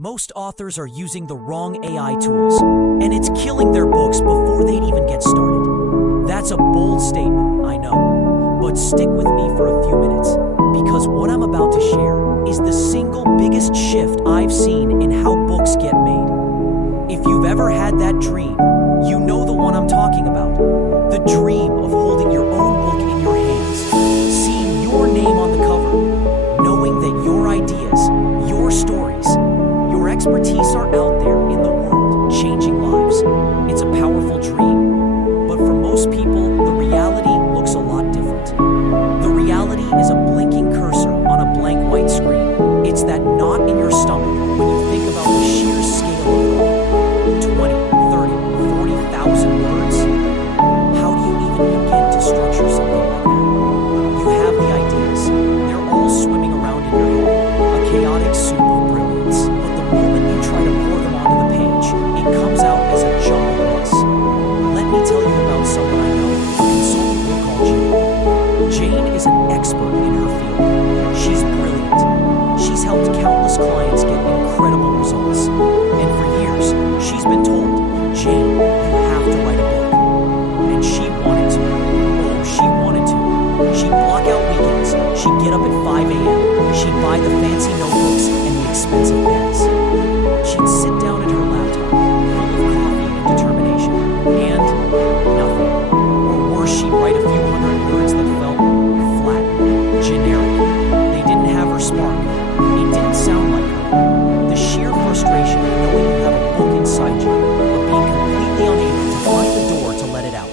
Most authors are using the wrong AI tools, and it's killing their books before they'd even get started. That's a bold statement, I know, but stick with me for a few minutes, because what I'm about to share is the single biggest shift I've seen in how books get made. If you've ever had that dream, you know the one I'm talking about. The dream of holding your own book in your hands, seeing your name on the cover, knowing that your ideas, your stories, your expertise are out there in the world, changing lives. It's a powerful dream, but for most people, the reality looks a lot different. The reality is a blinking cursor on a blank white screen. It's that knot in your stomach when you think about the sheer scale of it all. 20, 30, 40,000 words? How do you even begin to structure something like that? You have the ideas. They're all swimming around in your head, a chaotic soup of brilliance. But the moment you try to pour them onto the page, it comes out as a jumbled mess. Let me tell you about someone I know, a consultant we call Jane. Jane is an expert in her field. She's brilliant. She's helped countless clients get incredible results. And for years, she's been told, Jane, you have to write a book. And she wanted to. Oh, she wanted to. She'd block out weekends. She'd get up at 5 a.m. She'd buy the fancy notebooks and the expensive pens. She'd sit down at her laptop, full of coffee and determination, and nothing. Or worse, she'd write a few hundred words that felt flat, generic. They didn't have her spark. It didn't sound like her. The sheer frustration of knowing you have a book inside you, but being completely unable to find the door to let it out.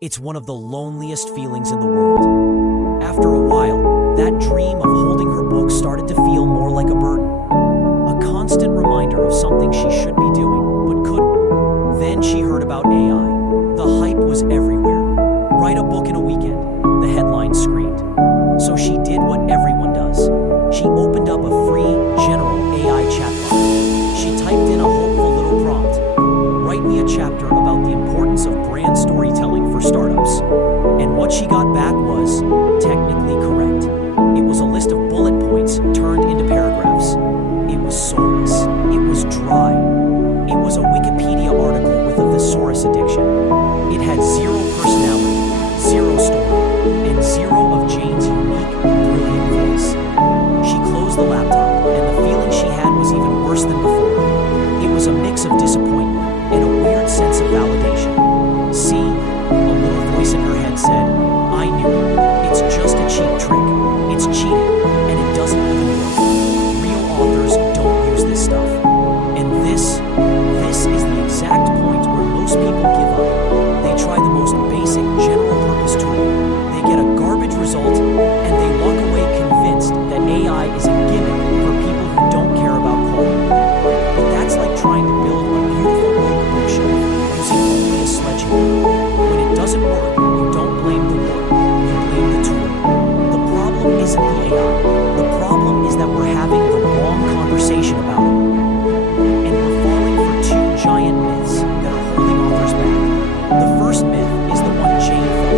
It's one of the loneliest feelings in the world. After a while, that dream of holding her book started to feel more like a burden. A constant reminder of something she should be doing, but couldn't. Then she heard about AI. The hype was everywhere. Write a book in a weekend, the headline screamed. So she did what everyone does. She opened up a free, general AI chatbot. She typed in a hopeful little prompt. Write me a chapter about the importance of brand storytelling for startups. And what she got back was technically correct. It was a list of bullet points turned into paragraphs. It was soulless. It was dry. It was a Wikipedia article with a thesaurus addiction. It had zero personality, zero story, and zero of Jane's unique, brilliant voice. She closed the laptop, and the feeling she had was even worse than before. It was a mix of disappointment and a weird sense of validation. See, a little voice in her head said, I knew it. It's just a cheap trick. It's cheating, and it doesn't even work. Real authors don't use this stuff. And this is the exact point where most people give up. They try the most basic general-purpose tool. They get a garbage result, and they walk away convinced that AI is a gimmick for people who don't care about quality. But that's like trying to build a beautiful oak bookshelf using only a sledgehammer. When it doesn't work, you don't blame the wood, you blame the tool. The problem isn't the AI. The problem is that we're having the wrong conversation about it. And we're falling for two giant myths that are holding authors back. The first myth is the one Jane fell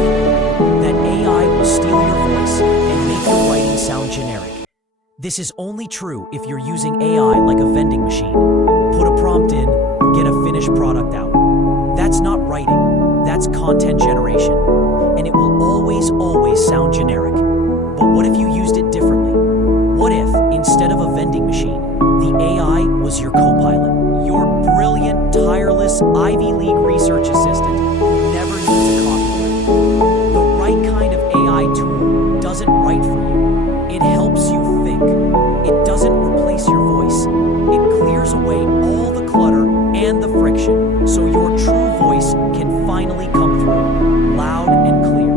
for, that AI will steal your voice and make your writing sound generic. This is only true if you're using AI like a vending machine. Put a prompt in, get a finished product out. That's not writing, that's content generation. And it will always sound generic. But what if you used it differently? What if, instead of a vending machine, the AI was your co-pilot, your brilliant, tireless Ivy League research assistant who never needs a copyright? The right kind of AI tool doesn't write for you. It helps you think. It doesn't replace your voice. It clears away all the clutter and the friction so your true voice can finally come through, loud and clear.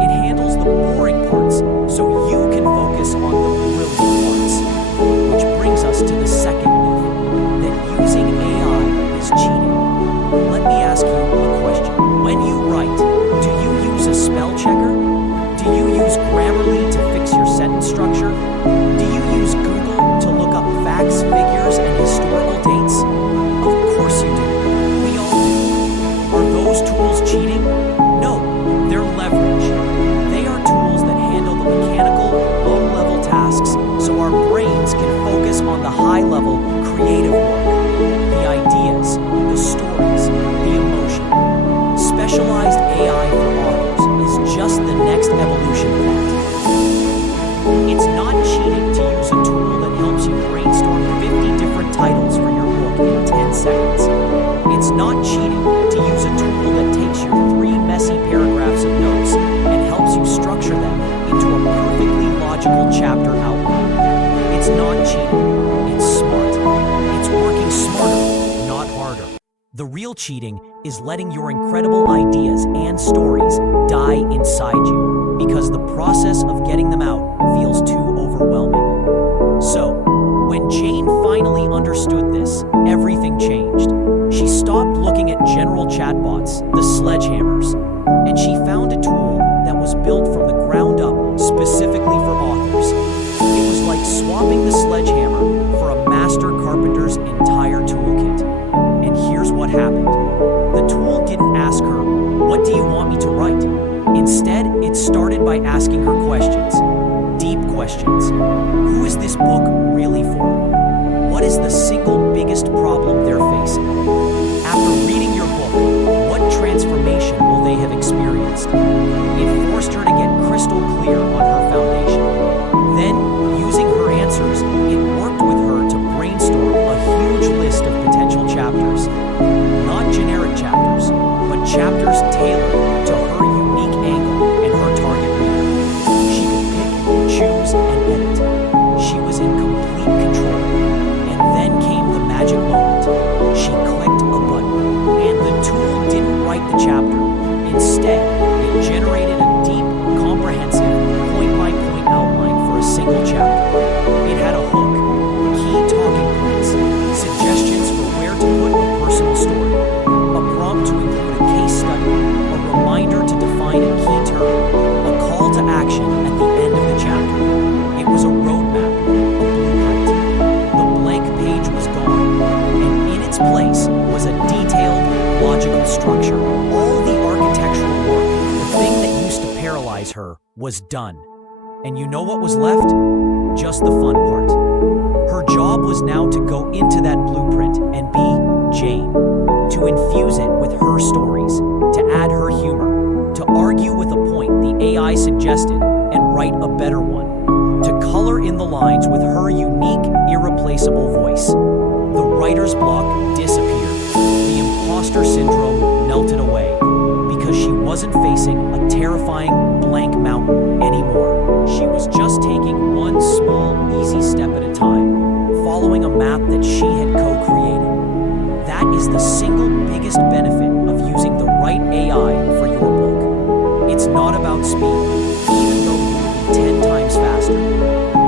It handles the boring parts so you can focus on the brilliant parts. Which brings us to the second myth, that using AI is cheating. Let me ask you a question. When you write, do you use a spell checker? Do you use Grammarly to fix your sentence structure? Do you use Google to look up facts, figures, and historical dates? Of course you do. We all do. Are those tools creative work, the ideas, the stories, the emotion. Specialized AI for authors is just the next evolution of that. It's not cheating to use a tool that helps you brainstorm 50 different titles for your book in 10 seconds. It's not cheating to use a tool that takes your 3 messy paragraphs of notes and helps you structure them into a perfectly logical chapter outline. It's not cheating, it's smart. It's working smarter, not harder. The real cheating is letting your incredible ideas and stories die inside you because the process of getting them out feels too overwhelming. So, when Jane finally understood this, everything changed. She stopped looking at general chatbots, the sledgehammers, and she found a tool that was built from the ground up specifically for authors. It was like swapping the sledgehammer for a master carpenter's entire toolkit. And here's what happened. The tool didn't ask her, "What do you want me to write?" Instead, it started by asking her questions. Deep questions. Who is this book really for? What is the single biggest problem they're facing? After reading your book, what transformation will they have experienced? It forced her to get crystal clear on her foundation. Then, using her answers, it worked with her to brainstorm a huge list of potential chapters. Not generic chapters, but chapters tailored to her unique angle and her target reader. She could pick, choose, and edit. She was in complete control. And then came the magic moment. She clicked a button, and the tool didn't write the chapter. Instead, it generated a deep, comprehensive, point-by-point outline for a single chapter. It had a hook, key talking points, suggestions for where to put a personal story, a prompt to include a case study, a reminder to define a key term, a call to action at the end of the chapter. It was a roadmap, a blueprint. The blank page was gone, and in its place was a detailed, logical structure. All the architectural work, the thing that used to paralyze her, was done. And you know what was left? Just the fun part. Her job was now to go into that blueprint and be Jane, to infuse it with her stories, to add her humor, to argue with a point the AI suggested and write a better one, to color in the lines with her unique, irreplaceable voice. The writer's block disappeared. The imposter syndrome melted away because she wasn't facing a terrifying blank mountain anymore. She was just taking one small, easy step at a time, following a map that she had co-created. That is the single biggest benefit of using the right AI for your book. It's not about speed, even though you will be 10 times faster.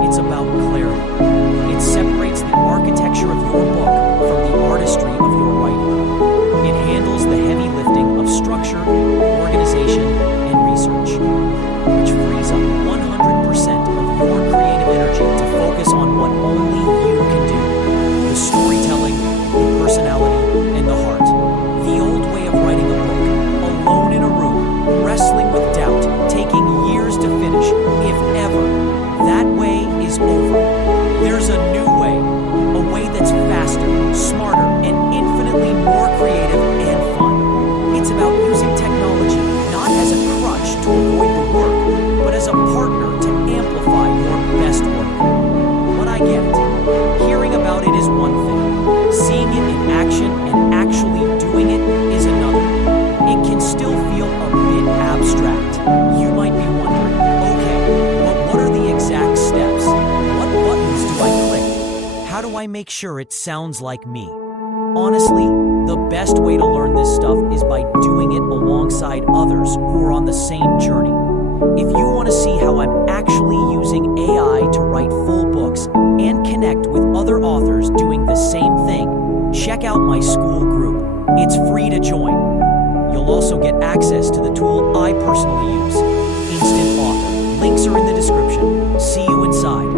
It's about clarity. It separates the architecture of your book from the artistry of your writing. It handles the heavy lifting of structure, organization, and research, which frees up 100% of your creative energy to focus on what only you can do. The storytelling, the personality, and the heart. The old way of writing a book, alone in a room, wrestling with doubt, taking years to finish, if ever. That way is over. There's a new way, a way that's faster, smarter, and infinitely more creative and fun. It's about using technology not as a crutch to avoid the work, but as a partner to amplify your best work. But I get it. Hearing about it is one thing. Seeing it in action and actually doing it is another. It can still feel a bit abstract. You might be wondering, okay, but what are the exact steps? What buttons do I click? How do I make sure it sounds like me? Honestly, the best way to learn this stuff is by doing it alongside others who are on the same journey. If you want to see how I'm actually using AI to write full books and connect with other authors doing the same thing, check out my school group. It's free to join. You'll also get access to the tool I personally use, Instant Author. Links are in the description. See you inside.